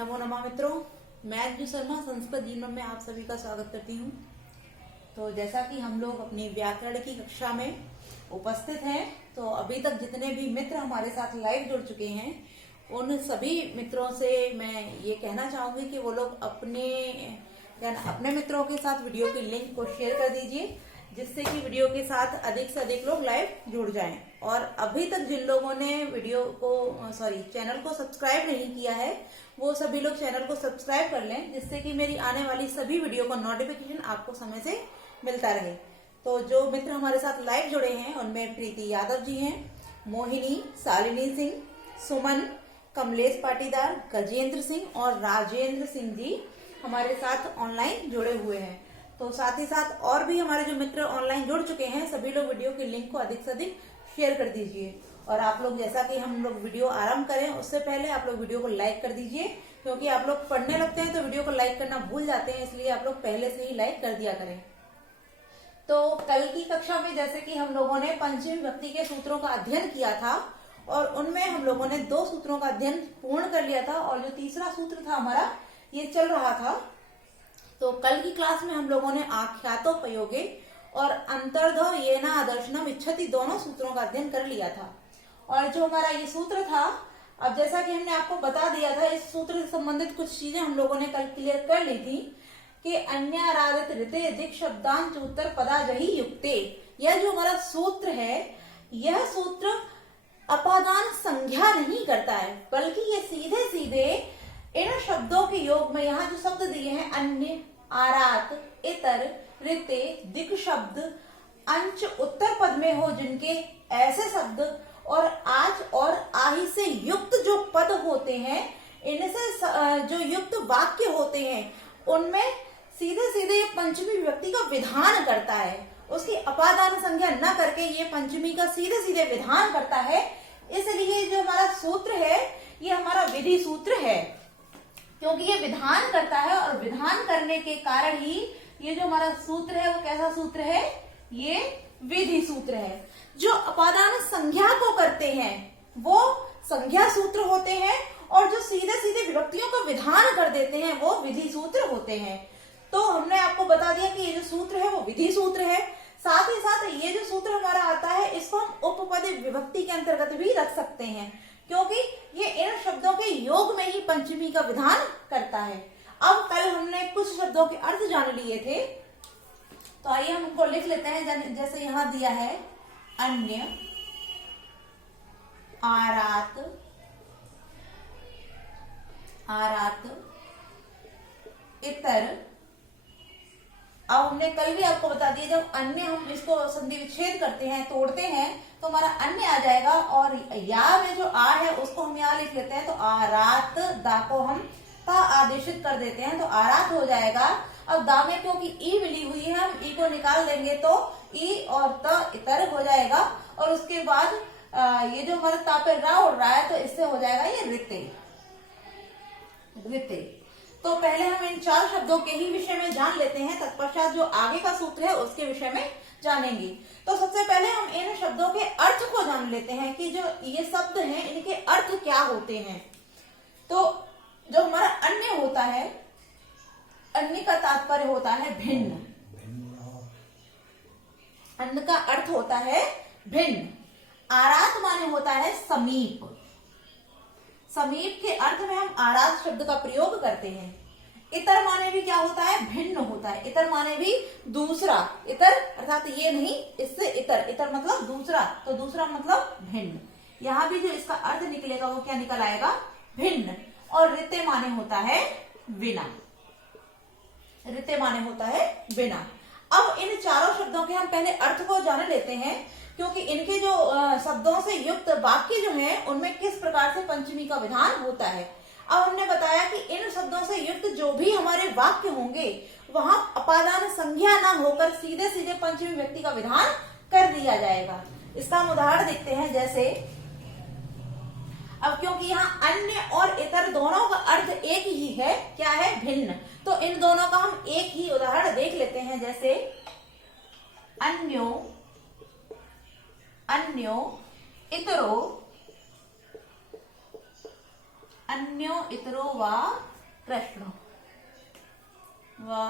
नमो नमः मित्रों, मैं अंजू शर्मा संस्कृत जीवन में आप सभी का स्वागत करती हूँ। तो जैसा कि हम लोग अपनी व्याकरण की कक्षा में उपस्थित हैं, तो अभी तक जितने भी मित्र हमारे साथ लाइव जुड़ चुके हैं उन सभी मित्रों से मैं ये कहना चाहूंगी कि वो लोग अपने मित्रों के साथ वीडियो की लिंक को शेयर कर दीजिए, जिससे कि वीडियो के साथ अधिक से अधिक लोग लाइव जुड़ जाएं। और अभी तक जिन लोगों ने चैनल को सब्सक्राइब नहीं किया है, वो सभी लोग चैनल को सब्सक्राइब कर लें, जिससे कि मेरी आने वाली सभी वीडियो का नोटिफिकेशन आपको समय से मिलता रहे। तो जो मित्र हमारे साथ लाइव जुड़े हैं उनमें प्रीति यादव जी हैं, मोहिनी, शालिनी सिंह, सुमन, कमलेश पाटीदार, गजेंद्र सिंह और राजेंद्र सिंह जी हमारे साथ ऑनलाइन जुड़े हुए हैं। तो साथ ही साथ और भी हमारे जो मित्र ऑनलाइन जुड़ चुके हैं, सभी लोग वीडियो की लिंक को अधिक से अधिक शेयर कर दीजिए। और आप लोग जैसा कि हम लोग वीडियो आरंभ करें उससे पहले आप लोग वीडियो को लाइक कर दीजिए, क्योंकि आप लोग पढ़ने लगते हैं तो वीडियो को लाइक करना भूल जाते हैं, इसलिए आप लोग पहले से ही लाइक कर दिया करें। तो कल की कक्षा में जैसे कि हम लोगों ने पंचमी विभक्ति के सूत्रों का अध्ययन किया था और उनमें हम लोगों ने 2 सूत्रों का अध्ययन पूर्ण कर लिया था और जो तीसरा सूत्र था हमारा ये चल रहा था। तो कल की क्लास में हम लोगों ने आख्यातोपयोगे और अंतर्धव येना आदर्शनम इच्छति दोनों सूत्रों का अध्ययन कर लिया था। और जो हमारा ये सूत्र था, अब जैसा कि हमने आपको बता दिया था, इस सूत्र से संबंधित कुछ चीजें हम लोगों ने कल क्लियर कर ली थी कि अन्याराधित ऋते दिक् शब्दांच उत्तर पदाजहि युक्ते। यह जो हमारा सूत्र है, यह सूत्र अपादान संज्ञा नहीं करता है, बल्कि ये सीधे सीधे इन शब्दों के योग में यहाँ जो शब्द दिए हैं अन्य, आरात, इतर, ऋते, दिक् शब्द अंच उत्तर पद में हो, जिनके ऐसे शब्द और आज और आही से युक्त जो पद होते हैं, इनसे जो युक्त वाक्य होते हैं, उनमें सीधे सीधे पंचमी विभक्ति का विधान करता है। उसकी अपादान संज्ञा न करके ये पंचमी का सीधे सीधे विधान करता है। इसलिए जो हमारा सूत्र है ये हमारा विधि सूत्र है, क्योंकि ये विधान करता है और विधान करने के कारण ही ये जो हमारा सूत्र है वो कैसा सूत्र है, ये विधि सूत्र है। जो अपादान संज्ञा को करते हैं वो संज्ञा सूत्र होते हैं और जो सीधे सीधे विभक्तियों का विधान कर देते हैं वो विधि सूत्र होते हैं। तो हमने आपको बता दिया कि ये जो सूत्र है वो विधि सूत्र है। साथ ही साथ ये जो सूत्र हमारा आता है इसको हम उपपद विभक्ति के अंतर्गत भी रख सकते हैं, क्योंकि ये इन शब्दों के योग में ही पंचमी का विधान करता है। अब कल हमने कुछ शब्दों के अर्थ जान लिए थे, तो आइए हम उनको लिख लेते हैं। जैसे यहां दिया है अन्य, आरात, इतर। अब हमने कल भी आपको बता दिया, जब अन्य हम इसको संधि विच्छेद करते हैं, तोड़ते हैं, तो हमारा अन्य आ जाएगा और या में जो आ है उसको हम यहाँ लिख लेते हैं। तो आरात, दा को हम ता आदेशित कर देते हैं तो आरात हो जाएगा। अब दा में क्योंकि ई मिली हुई है, हम ई को निकाल देंगे तो ई और त इतर हो जाएगा। और उसके बाद ये जो हमारा ता पे रा उड़ रहा है तो इससे हो जाएगा ये ऋते। तो पहले हम इन 4 शब्दों के ही विषय में जान लेते हैं, तत्पश्चात जो आगे का सूत्र है उसके विषय में जानेंगे। तो सबसे पहले हम इन शब्दों के अर्थ को जान लेते हैं कि जो ये शब्द हैं इनके अर्थ क्या होते हैं। तो जो हमारा अन्य होता है, अन्य का तात्पर्य होता है भिन्न। अन्य का अर्थ होता है भिन्न। आरात माने होता है समीप। समीप के अर्थ में हम आरात शब्द का प्रयोग करते हैं। इतर माने भी क्या होता है, भिन्न होता है। इतर माने भी दूसरा। इतर अर्थात ये नहीं, इससे इतर, इतर मतलब दूसरा, तो दूसरा मतलब भिन्न। यहां भी जो इसका अर्थ निकलेगा वो क्या निकल आएगा, भिन्न। और ऋते माने होता है बिना। ऋते माने होता है बिना। अब इन चारों शब्दों के हम पहले अर्थ को जान लेते हैं, क्योंकि इनके जो शब्दों से युक्त वाक्य जो हैं उनमें किस प्रकार से पंचमी का विधान होता है। अब हमने बताया कि इन शब्दों से युक्त जो भी हमारे वाक्य होंगे वहां अपादान संज्ञा ना होकर सीधे सीधे पंचमी व्यक्ति का विधान कर दिया जाएगा। इसका हम उदाहरण देखते हैं। जैसे अब क्योंकि यहाँ अन्य और इतर दोनों का अर्थ एक ही है, क्या है, भिन्न, तो इन दोनों का हम एक ही उदाहरण देख लेते हैं। जैसे अन्यो, इतरो, अन्यो इतरो वा कृष्णो वा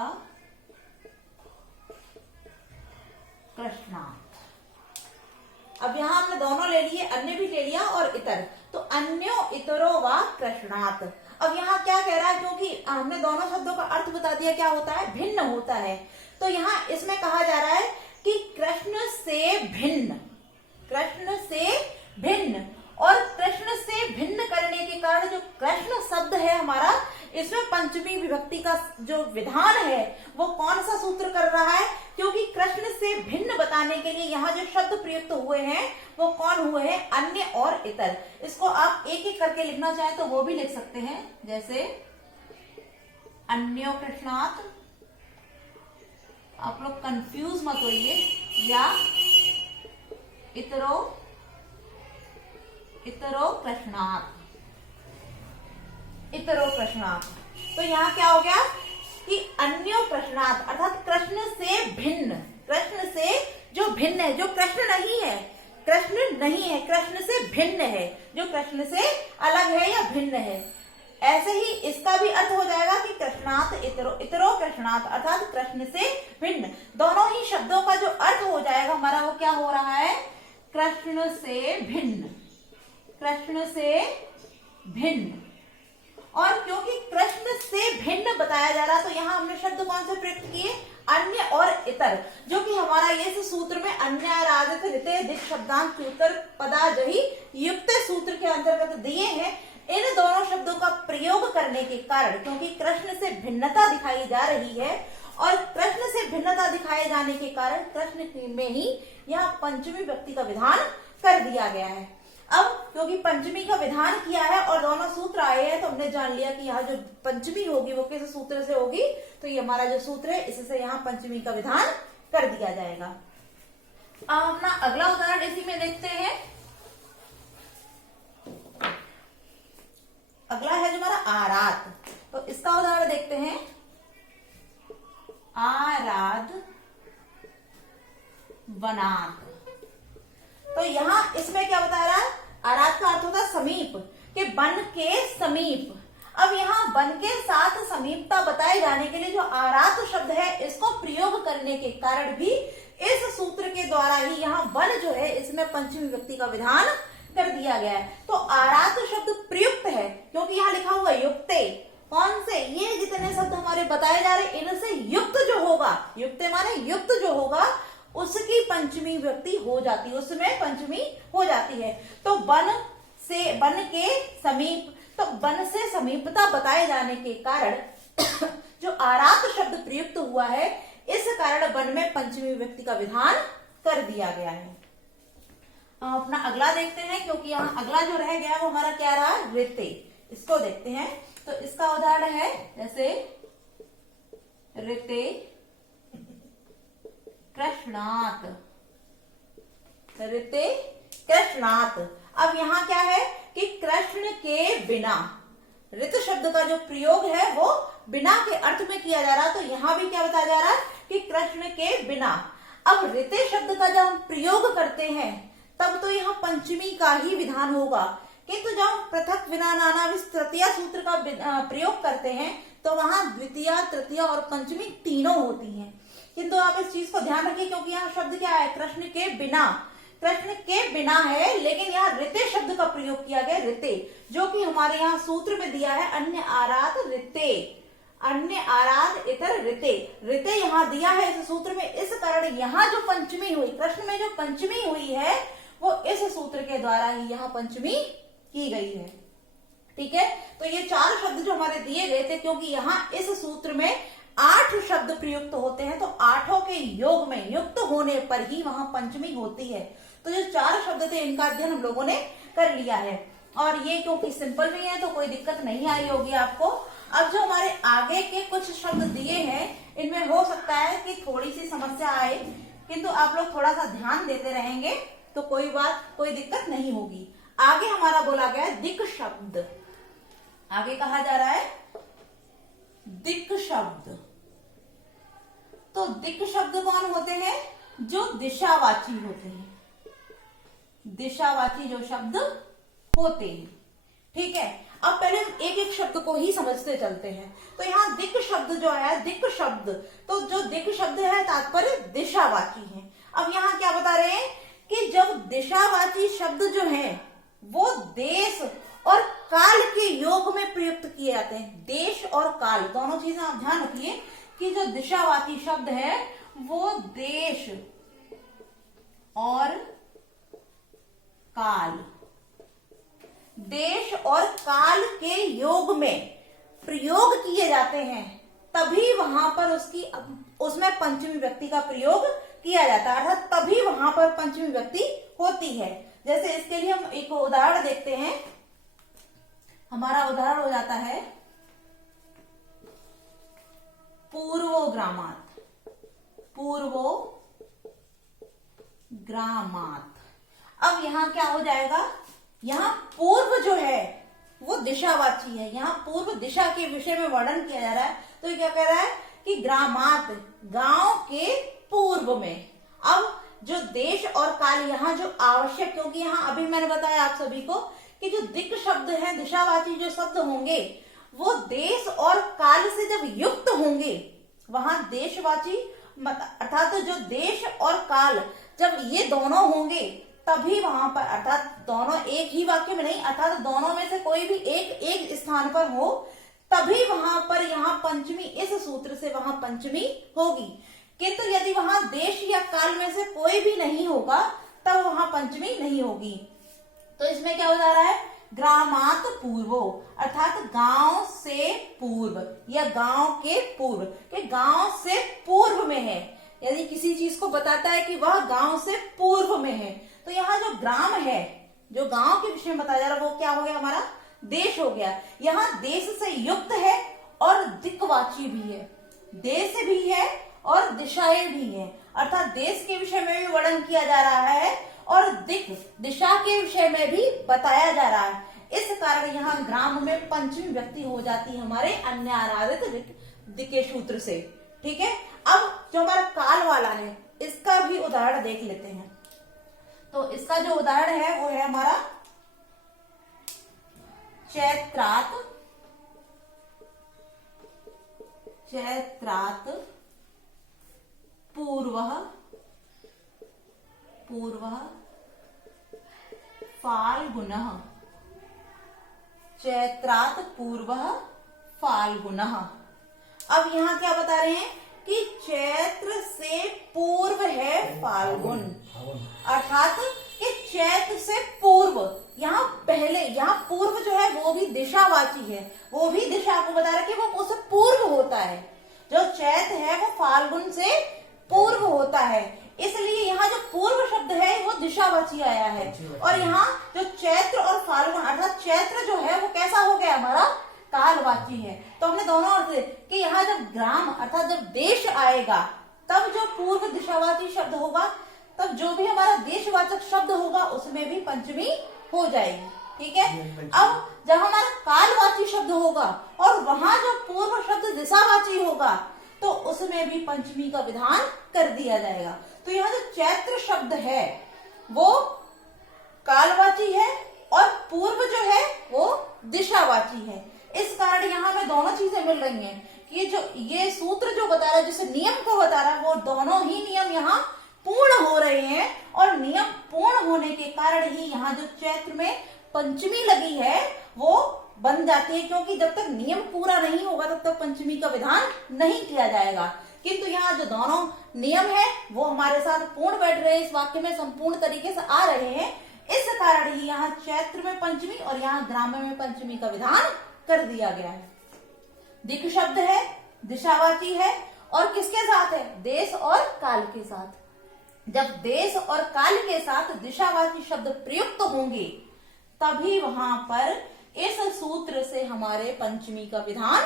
कृष्णा। अब यहाँ हमने दोनों ले लिए, अन्य भी ले लिया और इतर, तो अन्यो इतरो वा कृष्णात। अब यहाँ क्या कह रहा है, क्योंकि हमने दोनों शब्दों का अर्थ बता दिया, क्या होता है, भिन्न होता है। तो यहाँ इसमें कहा जा रहा है कि कृष्ण से भिन्न, कृष्ण से भिन्न, और कृष्ण से भिन्न करने के कारण जो कृष्ण शब्द है हमारा, इसमें पंचमी विभक्ति का जो विधान है वो कौन सा सूत्र कर रहा है, क्योंकि कृष्ण से भिन्न बताने के लिए यहाँ जो शब्द प्रयुक्त हुए हैं वो कौन हुए हैं, अन्य और इतर। इसको आप एक एक करके लिखना चाहें तो वो भी लिख सकते हैं, जैसे अन्यो कृष्णात, आप लोग कंफ्यूज मत होइए, या इतरो इतरो कृष्णात, इतरो कृष्णात। तो यहाँ क्या हो गया कि अन्यो कृष्णात अर्थात कृष्ण से भिन्न, कृष्ण से जो भिन्न है, जो कृष्ण नहीं है, कृष्ण नहीं है, कृष्ण से भिन्न है, जो कृष्ण से अलग है या भिन्न है। ऐसे ही इसका भी अर्थ हो जाएगा कि कृष्णात इतरो, इतरो कृष्णात अर्थात कृष्ण से भिन्न। दोनों ही शब्दों का जो अर्थ हो जाएगा हमारा वो क्या हो रहा है, कृष्ण से भिन्न, कृष्ण से भिन्न। और क्योंकि कृष्ण से भिन्न बताया जा रहा, तो यहाँ हमने शब्द कौन से प्रयुक्त किए, अन्य और इतर, जो कि हमारा ये सूत्र में अन्याराधित ऋते दिक् शब्दांत उत्तर पदाजहि युक्त सूत्र के अंतर्गत दिए हैं। इन दोनों शब्दों का प्रयोग करने के कारण, क्योंकि कृष्ण से भिन्नता दिखाई जा रही है और कृष्ण से भिन्नता दिखाए जाने के कारण कृष्ण में ही यहाँ पंचमी व्यक्ति का विधान कर दिया गया है। अब क्योंकि पंचमी का विधान किया है और दोनों सूत्र आए हैं, तो हमने जान लिया कि यहाँ जो पंचमी होगी वो किस सूत्र से होगी, तो ये हमारा जो सूत्र है इससे यहाँ पंचमी का विधान कर दिया जाएगा। अब अपना अगला उदाहरण इसी में देखते हैं। अगला है जो हमारा आराध, तो इसका उदाहरण देखते हैं। आराध वनात, तो यहाँ इसमें क्या बता रहा है, आराध का अर्थ होता है समीप, के वन के समीप। अब यहाँ वन के साथ समीपता बताए जाने के लिए जो आराध शब्द है इसको प्रयोग करने के कारण भी इस सूत्र के द्वारा ही यहाँ वन जो है इसमें पंचमी व्यक्ति का विधान कर दिया गया है। तो आराध शब्द प्रयुक्त है क्योंकि यहाँ लिखा हुआ युक्ते, कौन से, ये जितने शब्द हमारे बताए जा रहे इनसे युक्त जो होगा, युक्ते माने युक्त जो होगा उसकी पंचमी व्यक्ति हो जाती है, उसमें पंचमी हो जाती है। तो वन से, वन के समीप, तो वन से समीपता बताए जाने के कारण जो आराध शब्द प्रयुक्त हुआ है इस कारण वन में पंचमी व्यक्ति का विधान कर दिया गया है। अपना अगला देखते हैं, क्योंकि यहाँ अगला जो रह गया वो हमारा क्या रहा, ऋते। इसको देखते हैं। तो इसका उदाहरण है जैसे ऋते कृष्णात, ऋते कृष्णात। अब यहाँ क्या है कि कृष्ण के बिना, ऋत शब्द का जो प्रयोग है वो बिना के अर्थ में किया जा रहा, तो यहाँ भी क्या बताया जा रहा है कि कृष्ण के बिना। अब ऋते शब्द का जब हम प्रयोग करते हैं तब तो यहाँ पंचमी का ही विधान होगा, किंतु जब हम पृथक विना नाना तृतीया सूत्र का प्रयोग करते हैं तो वहां द्वितीय, तृतीय और पंचमी तीनों होती हैं। किंतु आप इस चीज को ध्यान रखिए क्योंकि यहाँ शब्द क्या है, कृष्ण के बिना, कृष्ण के बिना है, लेकिन यहाँ ऋते शब्द का प्रयोग किया गया, ऋते, जो कि हमारे यहाँ सूत्र में दिया है अन्य आराध ऋते, अन्य आराध इतर ऋते, ऋते यहाँ दिया है इस सूत्र में। इस कारण यहाँ जो पंचमी हुई, कृष्ण में जो पंचमी हुई है वो इस सूत्र के द्वारा ही यहाँ पंचमी की गई है। ठीक है, तो ये चार शब्द जो हमारे दिए गए थे, क्योंकि यहाँ इस सूत्र में 8 शब्द प्रयुक्त होते हैं, तो 8 के योग में युक्त होने पर ही वहां पंचमी होती है। तो जो 4 शब्द थे इनका अध्ययन हम लोगों ने कर लिया है, और ये क्योंकि सिंपल भी है तो कोई दिक्कत नहीं आई होगी आपको। अब जो हमारे आगे के कुछ शब्द दिए हैं इनमें हो सकता है कि थोड़ी सी समस्या आए, किंतु आप लोग थोड़ा सा ध्यान देते रहेंगे तो कोई दिक्कत नहीं होगी। आगे हमारा बोला गया है दिक् शब्द, आगे कहा जा रहा है दिक् शब्द। तो दिक् शब्द कौन होते हैं, जो दिशावाची होते हैं, दिशावाची जो शब्द होते हैं। ठीक है, अब पहले हम एक एक शब्द को ही समझते चलते हैं। तो यहाँ दिक् शब्द जो है, दिक् शब्द, तो जो दिक् शब्द है तात्पर्य दिशावाची है। अब यहाँ क्या बता रहे हैं कि जब दिशावाची शब्द जो है वो देश और काल के योग में प्रयुक्त किए जाते हैं। देश और काल दोनों चीजें आप ध्यान रखिए कि जो दिशावाची शब्द है वो देश और काल, देश और काल के योग में प्रयोग किए जाते हैं, तभी वहां पर उसमें पंचमी व्यक्ति का प्रयोग किया जाता है, अर्थात तभी वहां पर पंचमी व्यक्ति होती है। जैसे इसके लिए हम एक उदाहरण देखते हैं। हमारा उदाहरण हो जाता है पूर्वोग्रामात्। अब यहाँ क्या हो जाएगा, यहाँ पूर्व जो है वो दिशावाची है, यहाँ पूर्व दिशा के विषय में वर्णन किया जा रहा है। तो ये क्या कह रहा है कि ग्रामात्, गांव के पूर्व में। अब जो देश और काल यहाँ जो आवश्यक, क्योंकि यहाँ अभी मैंने बताया आप सभी को कि जो दिक् शब्द है, दिशावाची जो शब्द होंगे वो देश और काल से जब युक्त होंगे, वहां देशवाची अर्थात जो देश और काल जब ये दोनों होंगे तभी वहां पर, अर्थात दोनों एक ही वाक्य में नहीं, अर्थात दोनों में से कोई भी एक स्थान पर हो, तभी वहां पर यहाँ पंचमी, इस सूत्र से वहां पंचमी होगी। किंतु यदि वहां देश या काल में से कोई भी नहीं होगा तब वहां पंचमी नहीं होगी। तो इसमें क्या हो जा रहा है, ग्रामात् पूर्वो, अर्थात गांव से पूर्व या गांव के पूर्व, के गांव से पूर्व में है। यदि किसी चीज को बताता है कि वह गांव से पूर्व में है, तो यहाँ जो ग्राम है, जो गांव के विषय में बताया जा रहा है, वो क्या हो गया, हमारा देश हो गया। यहाँ देश से युक्त है और दिक्वाची भी है, देश भी है और दिशाएं भी है, अर्थात देश के विषय में भी वर्णन किया जा रहा है और दिशा के विषय में भी बताया जा रहा है। इस कारण यहाँ ग्राम में पंचमी व्यक्ति हो जाती है हमारे अन्य आराधित दिके सूत्र से। ठीक है, अब जो हमारा काल वाला है इसका भी उदाहरण देख लेते हैं। तो इसका जो उदाहरण है वो है हमारा चैत्रात् पूर्वः फाल्गुनः, चैत्रात् पूर्वः फाल्गुनः। अब यहाँ क्या बता रहे हैं कि चैत्र से पूर्व है फाल्गुन, अर्थात कि चैत्र से पूर्व, यहाँ पहले, यहाँ पूर्व जो है वो भी दिशावाची है, वो भी दिशा को बता रहा है कि वो उससे पूर्व होता है। जो चैत्र है वो फाल्गुन से पूर्व होता है, इसलिए यहाँ जो पूर्व शब्द है वो दिशावाची आया है। और यहाँ जो चैत्र और फाल्गुन, अर्थात चैत्र जो है वो कैसा हो गया, हमारा कालवाची है। तो हमने दोनों अर्थ कि यहाँ जब ग्राम अर्थात जब देश आएगा तब जो पूर्व दिशावाची शब्द होगा, तब जो भी हमारा देशवाचक शब्द होगा उसमें भी पंचमी हो जाएगी। ठीक है, अब जब हमारा कालवाची शब्द होगा और वहां जो पूर्व शब्द दिशावाची होगा तो उसमें भी पंचमी का विधान कर दिया जाएगा। तो यहाँ जो चैत्र शब्द है वो कालवाची है और पूर्व जो है वो दिशावाची है। इस कारण यहाँ में दोनों चीजें मिल रही हैं कि जो ये सूत्र जो बता रहा है, जिसे नियम को बता रहा है, वो दोनों ही नियम यहाँ पूर्ण हो रहे हैं। और नियम पूर्ण होने के कारण ही यहाँ जो चैत्र में पंचमी लगी है वो बन जाती है, क्योंकि जब तक नियम पूरा नहीं होगा तब तक पंचमी का विधान नहीं किया जाएगा। किंतु यहाँ जो दोनों नियम है वो हमारे साथ पूर्ण बैठ रहे हैं, इस वाक्य में संपूर्ण तरीके से आ रहे हैं। इस कारण ही यहाँ चैत्र में पंचमी और यहाँ ग्राम्य में पंचमी का विधान कर दिया गया है। दिक् शब्द है, दिशावाची है और किसके साथ है, देश और काल के साथ। जब देश और काल के साथ दिशावाची शब्द प्रयुक्त होंगे तभी वहां पर इस सूत्र से हमारे पंचमी का विधान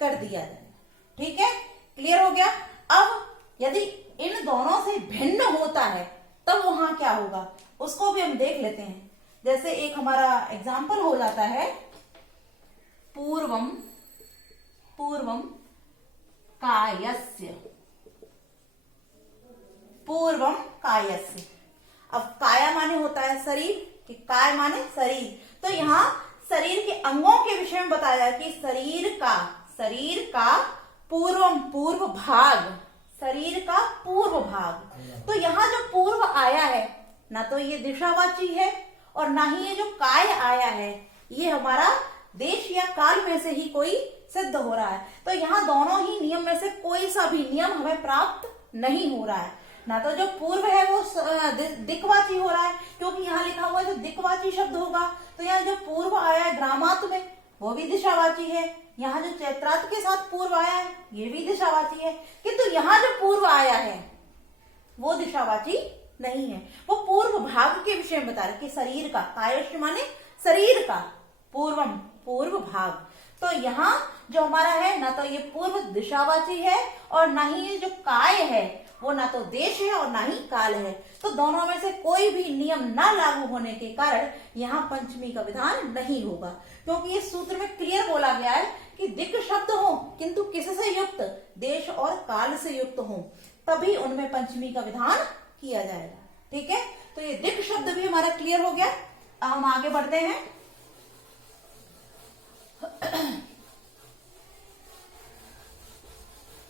कर दिया जाएगा। ठीक है, क्लियर हो गया। अब यदि इन दोनों से भिन्न होता है तब वहां क्या होगा उसको भी हम देख लेते हैं। जैसे एक हमारा एग्जाम्पल हो जाता है पूर्वम कायस्य, पूर्वम कायस्य। अब काया माने होता है शरीर, कि काय माने शरीर, तो यहाँ शरीर के अंगों के विषय में बताया कि शरीर का पूर्व भाग, शरीर का पूर्व भाग। तो यहाँ जो पूर्व आया है ना तो ये दिशावाची है और ना ही ये जो काय आया है ये हमारा देश या काल में से ही कोई सिद्ध हो रहा है। तो यहाँ दोनों ही नियम में से कोई सा भी नियम हमें प्राप्त नहीं हो रहा है। ना तो जो पूर्व है वो दिक्वाची हो रहा है, क्योंकि यहाँ लिखा हुआ है जो दिक्वाची शब्द होगा, तो यहाँ जो पूर्व आया है ग्रामात में वो भी दिशावाची है। यहाँ जो चैत्रात के साथ पूर्व आया है ये भी दिशावाची है, किंतु यहाँ जो पूर्व आया है वो दिशावाची नहीं है। वो पूर्व भाग के विषय में बता रहे कि शरीर का, कायश माने शरीर का, पूर्वम पूर्व भाग। तो यहाँ जो हमारा है ना तो ये पूर्व दिशावाची है और ना ही ये जो काय है वो ना तो देश है और ना ही काल है। तो दोनों में से कोई भी नियम ना लागू होने के कारण यहाँ पंचमी का विधान नहीं होगा, क्योंकि इस सूत्र में क्लियर बोला गया है कि दिक् शब्द हो किंतु किससे युक्त, देश और काल से युक्त हो, तभी उनमें पंचमी का विधान किया जाएगा। ठीक है, तो ये दिक् शब्द भी हमारा क्लियर हो गया। अब हम आगे बढ़ते हैं।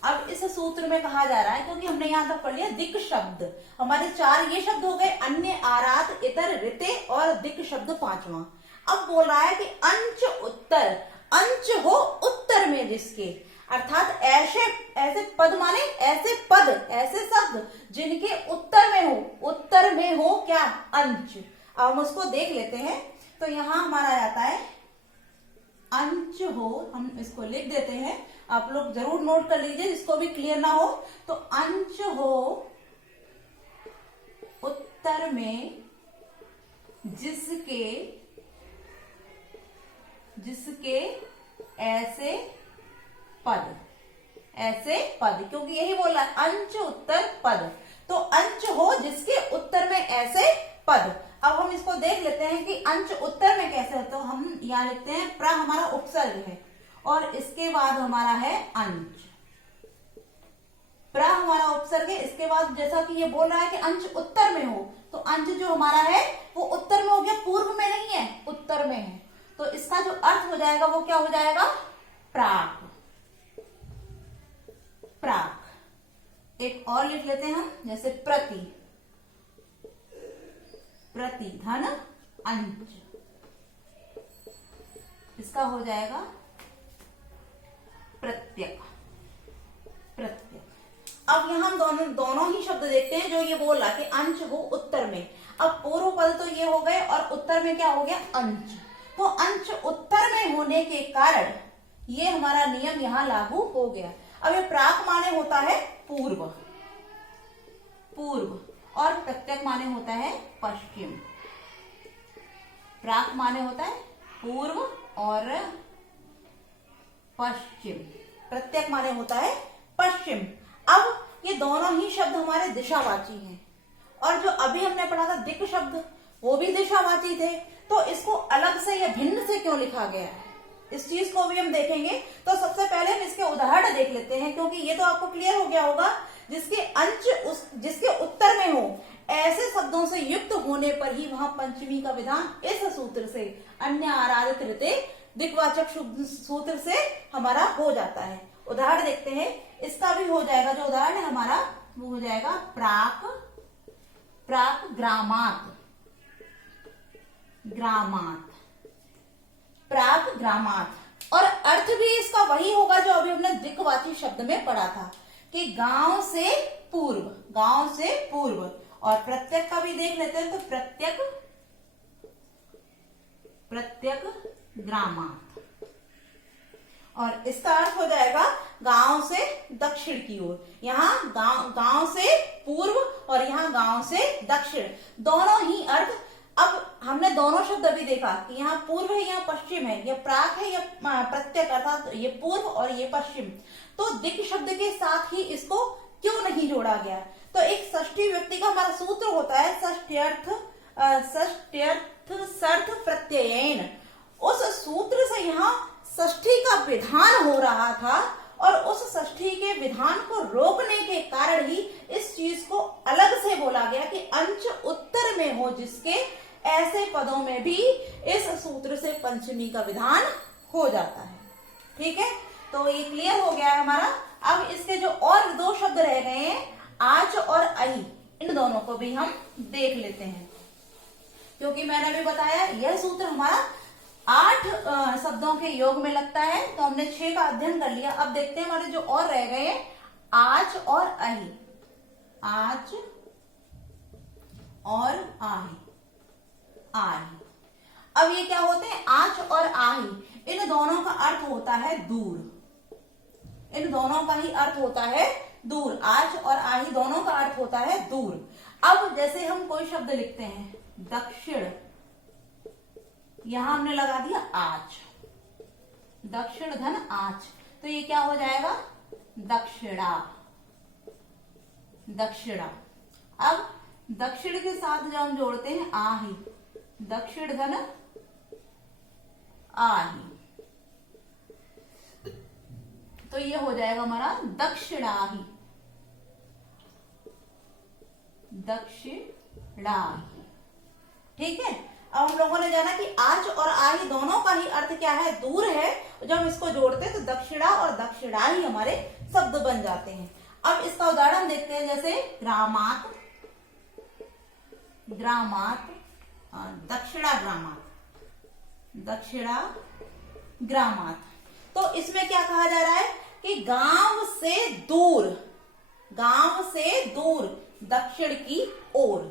अब इस सूत्र में कहा जा रहा है, क्योंकि हमने यहां तक पढ़ लिया दिक् शब्द, हमारे 4 ये शब्द हो गए, अन्य, आरात, इतर, ऋते और दिक् शब्द 5वां। अब बोल रहा है कि अंच उत्तर, अंच हो उत्तर में जिसके, अर्थात ऐसे पद माने ऐसे पद, ऐसे शब्द जिनके उत्तर में हो क्या, अंच। अब हम उसको देख लेते हैं। तो यहां हमारा आता है अंच हो, हम इसको लिख देते हैं, आप लोग जरूर नोट कर लीजिए जिसको भी क्लियर ना हो। तो अंच हो उत्तर में जिसके ऐसे पद, क्योंकि यही बोला अंच उत्तर पद, तो अंच हो जिसके उत्तर में ऐसे पद। अब हम इसको देख लेते हैं कि अंच उत्तर में कैसे होता है। तो हम यहाँ लिखते हैं प्र हमारा उपसर्ग है और इसके बाद हमारा है अंच, प्र हमारा उपसर्ग है, इसके बाद जैसा कि ये बोल रहा है कि अंच उत्तर में हो, तो अंच जो हमारा है वो उत्तर में हो गया, पूर्व में नहीं है, उत्तर में है। तो इसका जो अर्थ हो जाएगा वो क्या हो जाएगा, प्राक। एक और लिख लेते हैं हम, जैसे प्रति धन अंच, इसका हो जाएगा प्रत्यक। अब यहां हम दोनों ही शब्द देखते हैं। जो ये बोल रहा कि अंश हो उत्तर में, अब पूर्व पद तो ये हो गए और उत्तर में क्या हो गया, अंश। तो अंश उत्तर में होने के कारण ये हमारा नियम यहां लागू हो गया। अब ये प्राक माने होता है पूर्व, और प्रत्यक माने होता है पश्चिम। प्राक माने होता है पूर्व और पश्चिम, प्रत्यक माने होता है पश्चिम। अब ये दोनों ही शब्द हमारे दिशावाची हैं, और जो अभी हमने पढ़ा था दिक् शब्द वो भी दिशावाची थे। तो इसको अलग से या भिन्न से क्यों लिखा गया है, इस चीज को भी हम देखेंगे। तो सबसे पहले हम इसके उदाहरण देख लेते हैं, क्योंकि ये तो आपको क्लियर हो गया होगा। जिसके उत्तर में हो ऐसे शब्दों से युक्त होने पर ही वहां पंचमी का विधान इस सूत्र से, अन्य, आराधित, ऋते, दिक्वाचक सूत्र से हमारा हो जाता है। उदाहरण देखते हैं, इसका भी हो जाएगा। जो उदाहरण है हमारा वो हो जाएगा प्राक ग्रामात, प्राक ग्रामात। और अर्थ भी इसका वही होगा जो अभी हमने दिक्वाची शब्द में पढ़ा था कि गांव से पूर्व। और प्रत्यक का भी देख लेते हैं, तो प्रत्यक ग्रामात, और इसका अर्थ हो जाएगा गांव से दक्षिण की ओर। यहाँ गांव से पूर्व और यहाँ गांव से दक्षिण, दोनों ही अर्थ। अब हमने दोनों शब्द अभी देखा कि यहाँ पूर्व है, यहाँ पश्चिम है, ये प्राक है, ये प्रत्यक, अर्थात ये पूर्व और ये पश्चिम। तो दिक् शब्द के साथ ही इसको क्यों नहीं जोड़ा गया। तो एक षष्ठी व्यक्ति का हमारा सूत्र होता है षष्ट्यर्थ सर्थ प्रत्ययन। उस सूत्र से यहाँ षष्ठी का विधान हो रहा था, और उस षष्ठी के विधान को रोकने के कारण ही इस चीज को अलग से बोला गया कि अंश उत्तर में हो जिसके ऐसे पदों में भी इस सूत्र से पंचमी का विधान हो जाता है। ठीक है, तो ये क्लियर हो गया है हमारा। अब इसके जो और दो शब्द रह गए हैं, आज और अहि, इन दोनों को भी हम देख लेते हैं, क्योंकि मैंने अभी बताया यह सूत्र हमारा 8 शब्दों के योग में लगता है, तो हमने 6 का अध्ययन कर लिया। अब देखते हैं हमारे जो और रह गए हैं, आज और अहि, आज और आहि, आहि। अब ये क्या होते हैं, आज और आहि, इन दोनों का अर्थ होता है दूर, इन दोनों का ही अर्थ होता है दूर। आज और आहि दोनों का अर्थ होता है दूर। अब जैसे हम कोई शब्द लिखते हैं, दक्षिण, यहां हमने लगा दिया आज, दक्षिण धन आज, तो ये क्या हो जाएगा, दक्षिणा, दक्षिणा। अब दक्षिण के साथ जब हम जोड़ते हैं आहि, दक्षिण धन आहि, तो ये हो जाएगा हमारा दक्षिणाहि, दक्षिणाहि। ठीक है, अब हम लोगों ने जाना कि आज और आहि दोनों का ही अर्थ क्या है, दूर है। जब हम इसको जोड़ते हैं तो दक्षिणा और दक्षिणाहि हमारे शब्द बन जाते हैं। अब इसका उदाहरण देखते हैं, जैसे ग्रामात, ग्रामात, दक्षिणा ग्रामात, दक्षिणा ग्रामात। तो इसमें क्या कहा जा रहा है कि गांव से दूर, गांव से दूर, दक्षिण की ओर।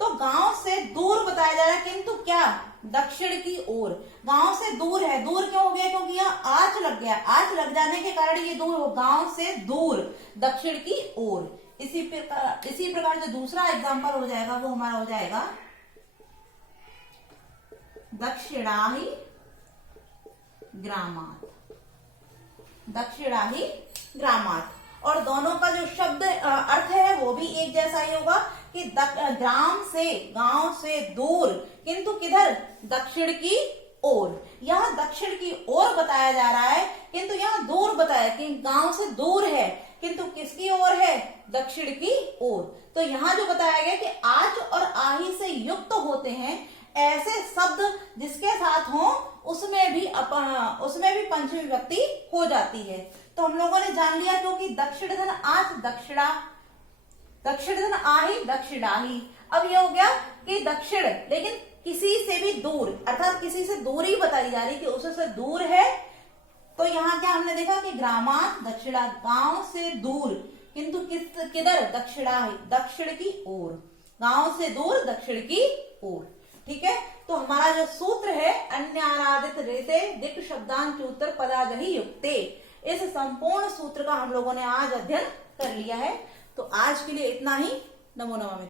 तो गांव से दूर बताया जा रहा है, किंतु क्या, दक्षिण की ओर। गांव से दूर है, दूर क्यों हो गया, क्योंकि यहाँ आच लग गया, आच लग जाने के कारण ये दूर हो, गांव से दूर, दक्षिण की ओर। इसी प्रकार जो दूसरा एग्जाम्पल हो जाएगा वो हमारा हो जाएगा दक्षिणाहि ग्रामात, दक्षिणाहि ग्रामात। और दोनों का जो शब्द अर्थ है वो भी एक जैसा ही होगा कि ग्राम से, गांव से दूर, किंतु किधर, दक्षिण की ओर। यहाँ दक्षिण की ओर बताया जा रहा है, किंतु यहाँ दूर बताया कि गांव से दूर है, किंतु किसकी ओर है, दक्षिण की ओर। तो यहाँ जो बताया गया कि आज और आहि से युक्त होते हैं ऐसे शब्द जिसके साथ हो उसमें भी पंचमी विभक्ति हो जाती है। तो हम लोगों ने जान लिया, क्योंकि दक्षिण धन आज दक्षिणा, दक्षिण धन आहि दक्षिणाहि। अब ये हो गया कि दक्षिण लेकिन किसी से भी दूर, अर्थात किसी से दूरी बताई जा रही कि उससे दूर है। तो यहाँ क्या हमने देखा कि ग्रामात दक्षिणा, गांव से दूर, किंतु किधर, दक्षिणाहि, दक्षिण की ओर, गांव से दूर, दक्षिण की ओर। ठीक है, तो हमारा जो सूत्र है अन्याराधित रेते दिक् शब्दांच उत्तर पदाजहि युक्ते, इस संपूर्ण सूत्र का हम लोगों ने आज अध्ययन कर लिया है। तो आज के लिए इतना ही। नमो नमः।